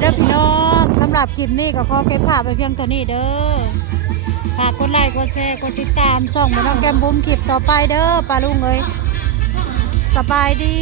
เด้อพี่น้องสำหรับคลิปนี้ก็ขอเก็บภาพไปเพียงเท่านี้เด้อฝากกดไลค์กดแชร์กดติดตามส่องมาน้องแก้มบุ้มคลิปต่อไปเด้อปลาลุงเอ้ย บายดี